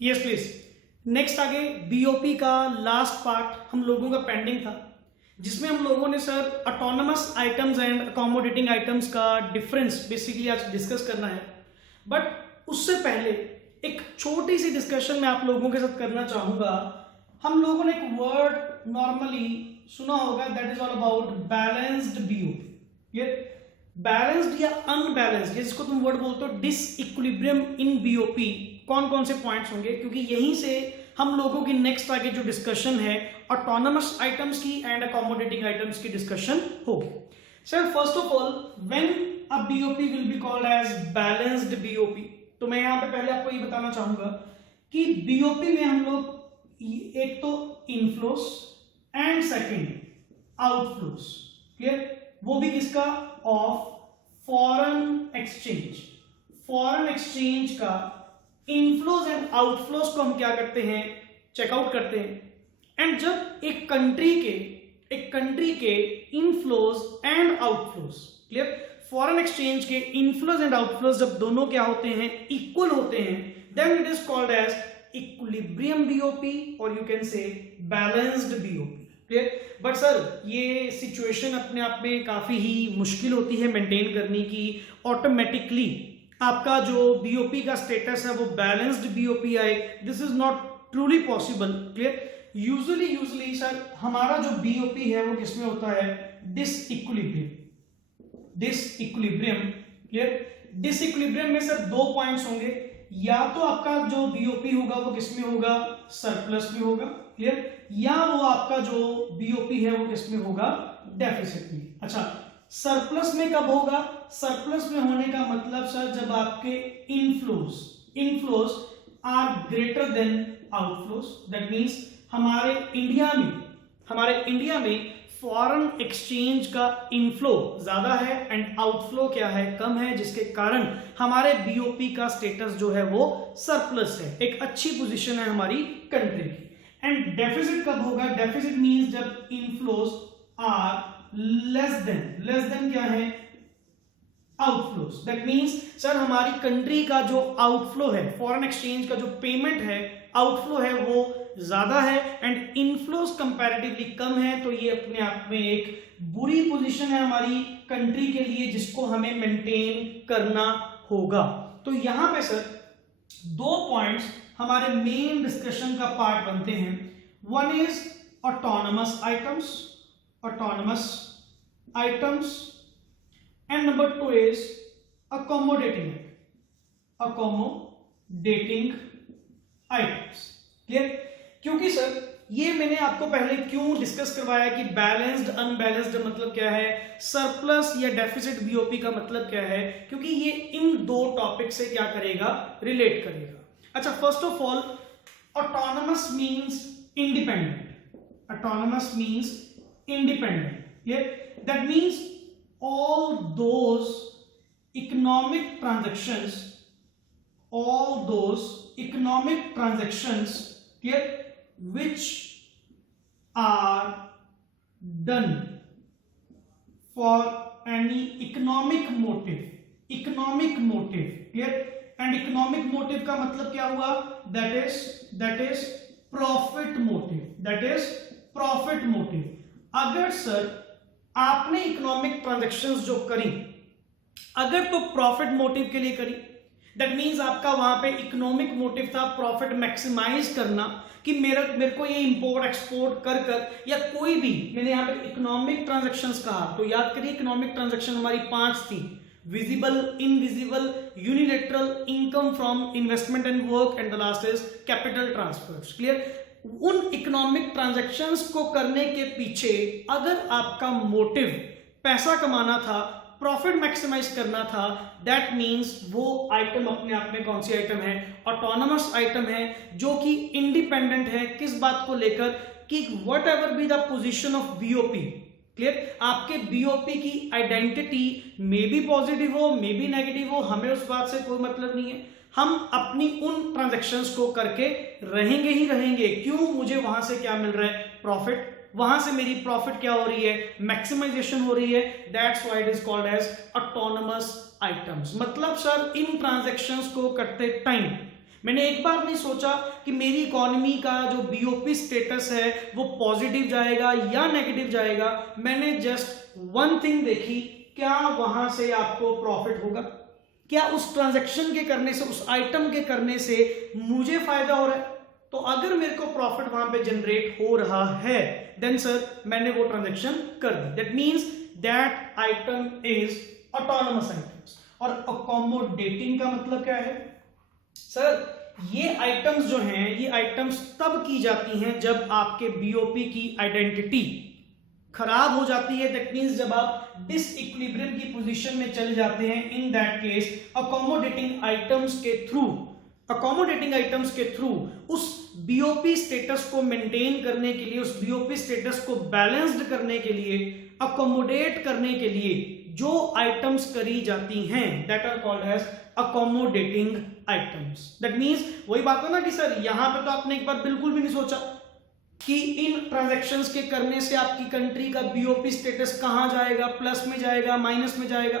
Yes please. Next आगे BOP का last part हम लोगों का पेंडिंग था, जिसमें हम लोगों ने sir autonomous items and accommodating items का डिफरेंस बेसिकली आज डिस्कस करना है। बट उससे पहले एक छोटी सी डिस्कशन मैं आप लोगों के साथ करना चाहूंगा। हम लोगों ने एक वर्ड नॉर्मली सुना होगा, that is all about balanced BOP. ये बैलेंस्ड या अनबैलेंस्ड, जिसको तुम वर्ड बोलते हो डिसइक्विलिब्रियम इन बीओपी, कौन कौन से पॉइंट्स होंगे, क्योंकि यहीं से हम लोगों की नेक्स्ट आगे जो डिस्कशन है ऑटोनमस आइटम्स की एंड अकोमोडेटिंग आइटम्स की डिस्कशन होगी। Sir first of all, when a BOP will be called as balanced BOP, तो मैं यहां पे पहले आपको ये बताना चाहूंगा कि बीओपी में हम लोग एक तो inflows and second outflows, clear, वो भी किसका, of foreign exchange. Foreign exchange का इनफ्लोज एंड आउटफ्लोज को हम क्या करते हैं, चेकआउट करते हैं। एंड जब एक कंट्री के inflows and outflows, clear, foreign exchange के इनफ्लोज एंड आउटफ्लोज जब दोनों क्या होते हैं, इक्वल होते हैं, then it is called as equilibrium BOP और you can say balanced BOP, clear. But sir ये सिचुएशन अपने आप में काफी ही मुश्किल होती है मेंटेन करने की। ऑटोमेटिकली आपका जो बीओपी का स्टेटस है वो बैलेंस्ड बीओपी आए, this is not truly possible, clear. Usually sir हमारा जो बीओपी है वो किसमें होता है, डिसइक्विलिब्रियम, क्लियर। डिसइक्विलिब्रियम में सर दो पॉइंट्स होंगे, या तो आपका जो बीओपी होगा वो किसमें होगा, सरप्लस में होगा, क्लियर, या वो आपका जो बीओपी है वो किसमें होगा, डेफिसिट में। अच्छा, सरप्लस में कब होगा, सरप्लस में होने का मतलब सर जब आपके inflows are greater than outflows, that means हमारे इंडिया में फॉरेन एक्सचेंज का इनफ्लो ज्यादा है एंड आउटफ्लो क्या है, कम है, जिसके कारण हमारे बीओपी का स्टेटस जो है वो सरप्लस है, एक अच्छी पोजीशन है हमारी कंट्री की। एंड डेफिसिट कब होगा, डेफिसिट मींस जब इनफ्लोज आर लेस देन क्या है, आउटफ्लोज। दैट मींस सर हमारी कंट्री का जो आउटफ्लो है, फॉरेन एक्सचेंज का जो पेमेंट है, आउटफ्लो है वो ज्यादा है एंड इनफ्लोज कंपैरेटिवली कम है, तो ये अपने आप में एक बुरी पोजीशन है हमारी कंट्री के लिए, जिसको हमें मेंटेन करना होगा। तो यहां पे सर दो पॉइंट्स हमारे मेन डिस्कशन का पार्ट बनते हैं। One is autonomous items and number two is accommodating items, clear. क्योंकि सर ये मैंने आपको पहले क्यों डिस्कस करवाया कि बैलेंस्ड अनबैलेंस्ड मतलब क्या है, सरप्लस या डेफिसिट बीओपी का मतलब क्या है, क्योंकि ये इन दो टॉपिक से क्या करेगा, रिलेट करेगा। अच्छा, first of all autonomous means independent, clear, that means all those economic transactions, clear, which are done for any economic motive, clear, and economic motive का मतलब क्या हुआ, that is profit motive। अगर सर आपने economic transactions जो करी, अगर तो प्रॉफिट मोटिव के लिए करी, दैट मींस आपका वहां पे इकोनॉमिक मोटिव था प्रॉफिट मैक्सिमाइज करना, कि मेरे को ये इंपोर्ट एक्सपोर्ट कर या कोई भी, मैंने यहां पे इकोनॉमिक ट्रांजैक्शंस कहा, तो याद करिए इकोनॉमिक ट्रांजैक्शन हमारी 5 थी, visible, invisible, unilateral, income from investment and work, and the last is capital transfers, clear. उन इकोनॉमिक ट्रांजैक्शंस को करने के पीछे अगर आपका मोटिव पैसा कमाना था, प्रॉफिट मैक्सिमाइज करना था, दैट मींस वो आइटम अपने आप में कौन सी आइटम है, ऑटोनमस आइटम है, जो कि इंडिपेंडेंट है, किस बात को लेकर, कि what ever be the position of BOP, clear, आपके बीओपी की आइडेंटिटी मे बी पॉजिटिव हो, मे बी नेगेटिव हो, हमें उस बात से कोई मतलब नहीं है, हम अपनी उन ट्रांजैक्शंस को करके रहेंगे ही रहेंगे। क्यों, मुझे वहां से क्या मिल रहा है, प्रॉफिट, वहां से मेरी प्रॉफिट क्या हो रही है, मैक्सिमाइजेशन हो रही है, that's why it is called as autonomous items. मतलब सर इन ट्रांजैक्शंस को करते टाइम मैंने एक बार नहीं सोचा कि मेरी इकोनॉमी का जो बीओपी स्टेटस है वो पॉजिटिव जाएगा या नेगेटिव जाएगा। मैंने जस्ट वन थिंग देखी, क्या वहां से आपको प्रॉफिट होगा, क्या उस ट्रांजैक्शन के करने से, उस आइटम के करने से मुझे फायदा हो रहा है। तो अगर मेरे को प्रॉफिट वहां पे जनरेट हो रहा है देन सर मैंने वो ट्रांजैक्शन कर दी। That means that item is autonomous items. और अकोमोडेटिंग का मतलब क्या है सर, ये आइटम्स जो हैं ये आइटम्स तब की जाती हैं जब आपके बीओपी की आइडेंटिटी खराब हो जाती है। दैट मींस जब आप डिसइक्विलिब्रियम की पोजीशन में चले जाते हैं। In that case accommodating items के थ्रू उस बीओपी स्टेटस को मेंटेन करने के लिए, उस बीओपी स्टेटस को बैलेंस्ड करने के लिए, अकोमोडेट करने के लिए जो आइटम्स करी जाती हैं that are called as accommodating items. That means वही बात है ना कि सर यहां पे तो आपने एक बार बिल्कुल भी नहीं सोचा कि इन ट्रांजैक्शंस के करने से आपकी कंट्री का बीओपी स्टेटस कहां जाएगा, प्लस में जाएगा, माइनस में जाएगा।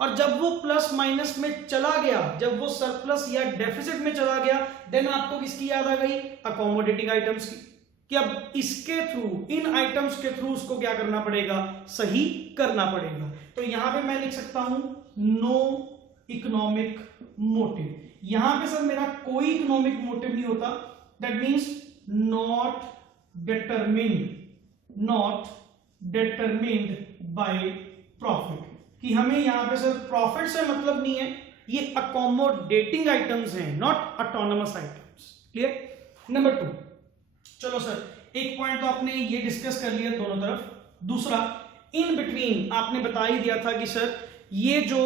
और जब वो प्लस माइनस में चला गया, जब वो सरप्लस या डेफिसिट में चला गया, देन आपको किसकी याद आ गई, अकोमोडेटिंग आइटम्स की, कि अब इसके थ्रू, इन आइटम्स के थ्रू उसको क्या करना पड़ेगा, सही करना पड़ेगा। तो यहां पे मैं लिख सकता हूं नो इकोनॉमिक मोटिव। यहां पे सर मेरा कोई इकोनॉमिक मोटिव नहीं होता। That means not determined by profit, कि हमें यहां पे सर प्रॉफिट से मतलब नहीं है, ये अकोमोडेटिंग आइटम्स हैं, not autonomous items. Clear. Number 2, चलो सर एक पॉइंट तो आपने ये डिस्कस कर लिया दोनों तरफ। दूसरा, इन बिटवीन आपने बता ही दिया था कि सर ये जो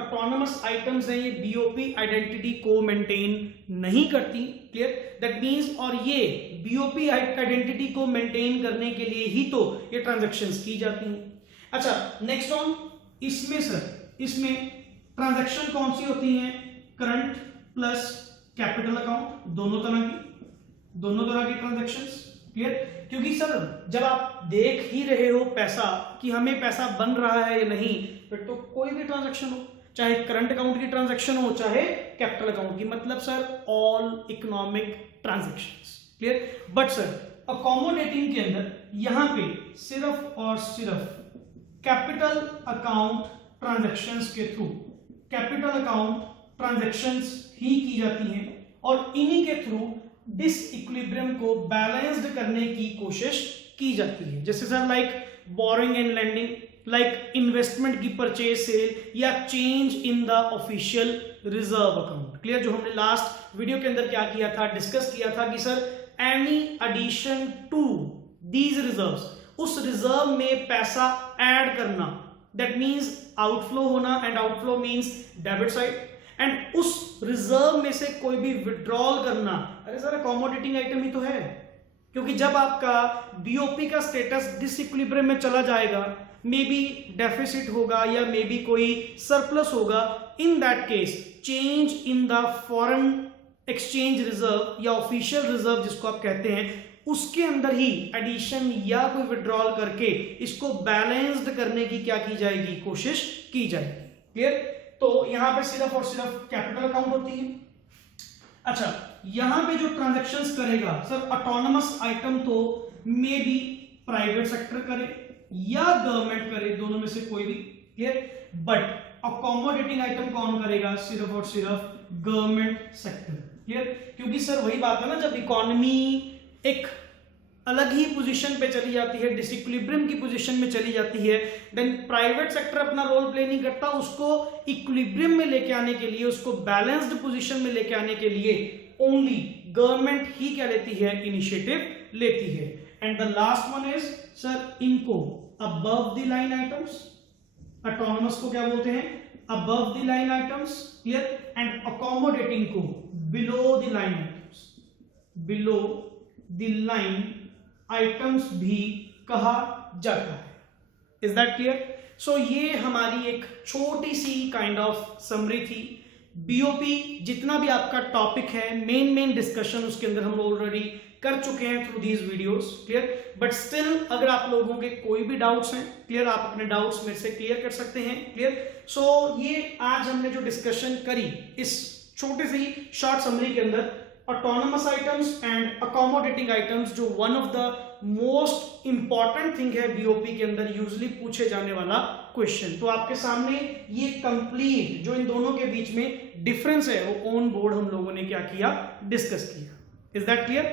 ऑटोनोमस आइटम्स हैं ये बीओपी आइडेंटिटी को मेंटेन नहीं करती। क्लियर। दैट मींस और ये बीओपी आइडेंटिटी को मेंटेन करने के लिए ही तो ये ट्रांजैक्शंस की जाती हैं। अच्छा, नेक्स्ट ऑन इसमें सर, इसमें ट्रांजैक्शन कौन सी होती हैं, करंट प्लस कैपिटल अकाउंट, दोनों तरह की ट्रांजैक्शंस। क्लियर। क्योंकि सर जब आप देख ही रहे हो पैसा कि हमें पैसा बन रहा है या नहीं, फिर तो कोई भी ट्रांजैक्शन हो, चाहे करंट अकाउंट की ट्रांजैक्शन हो चाहे कैपिटल अकाउंट की, मतलब sir all economic transactions. Clear. But sir accommodating के अंदर यहां पे सिर्फ और सिर्फ कैपिटल अकाउंट ट्रांजैक्शंस के थ्रू कैपिटल अकाउंट ट्रांजैक्शंस ही की जाती हैं और इन्हीं के थ्रू डिसइक्विलिब्रियम को बैलेंस्ड करने की कोशिश की जाती है। जैसे sir like borrowing and lending, like investment की परचेज सेल या change in the official reserve account. Clear. जो हमने लास्ट वीडियो के अंदर क्या किया था, डिस्कस किया था कि sir any addition to these reserves, उस रिजर्व में पैसा ऐड करना, दैट मींस आउटफ्लो होना, and outflow means debit side, and उस रिजर्व में से कोई भी विड्रॉल करना, अरे सर अकोमोडेटिंग आइटम ही तो है। क्योंकि जब आपका बीओपी का स्टेटस डिसइक्विलिब्रियम में चला जाएगा, मे बी डेफिसिट होगा या मे बी कोई सरप्लस होगा, in that case change in the foreign exchange reserve या ऑफिशियल रिजर्व जिसको आप कहते हैं, उसके अंदर ही एडिशन या कोई विड्रॉल करके इसको बैलेंस्ड करने की क्या की जाएगी, कोशिश की जाएगी। क्लियर। तो यहां पे सिर्फ और सिर्फ कैपिटल अकाउंट होती है। अच्छा, यहां पे जो ट्रांजैक्शंस करेगा सर ऑटोनोमस आइटम तो मे बी प्राइवेट सेक्टर करे या गवर्नमेंट करे, दोनों में से कोई भी। क्लियर। बट अकोमोडेटिंग आइटम कौन करेगा, सिर्फ और सिर्फ गवर्नमेंट सेक्टर। क्लियर। क्योंकि सर वही बात है ना, जब इकोनॉमी एक अलग ही पोजीशन पे चली जाती है, डिसइक्विलिब्रियम की पोजीशन में चली जाती है, देन प्राइवेट सेक्टर अपना रोल प्ले नहीं करता। उसको इक्विलिब्रियम में लेके आने के लिए, उसको बैलेंस्ड पोजीशन में लेके आने के लिए ओनली गवर्नमेंट ही क्या लेती है, इनिशिएटिव लेती है। And the last one is sir इनको above the line items, autonomous को क्या बोलते हैं, above the line items. Clear. And accommodating को below the line items, below the line items भी कहा जाता है। Is that clear. सो ये हमारी एक छोटी सी काइंड ऑफ समरी थी। बीओपी जितना भी आपका टॉपिक है, मेन डिस्कशन उसके अंदर हम ऑलरेडी कर चुके हैं through these videos. Clear. But still अगर आप लोगों के कोई भी डाउट्स हैं, क्लियर, आप अपने डाउट्स मेरे से क्लियर कर सकते हैं। क्लियर। सो ये आज हमने जो डिस्कशन करी इस छोटे सी शॉर्ट समरी के अंदर autonomous items and accommodating items जो one of the most important thing है बीओपी के अंदर यूजली पूछे जाने वाला क्वेश्चन। तो आपके सामने ये कंप्लीट जो इन दोनों के बीच में डिफरेंस है वो ऑन बोर्ड हम लोगों ने क्या किया, डिस्कस किया। Is that clear?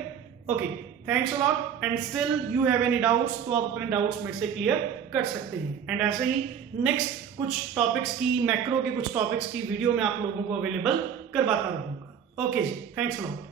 Okay, thanks a lot and still you have any doubts तो आप अपने डाउट्स मेरे से क्लियर कर सकते हैं। एंड ऐसे ही नेक्स्ट कुछ टॉपिक्स की, मैक्रो के कुछ टॉपिक्स की वीडियो मैं आप लोगों को अवेलेबल करवाता रहूंगा। ओके जी, थैंक्स अ लॉट।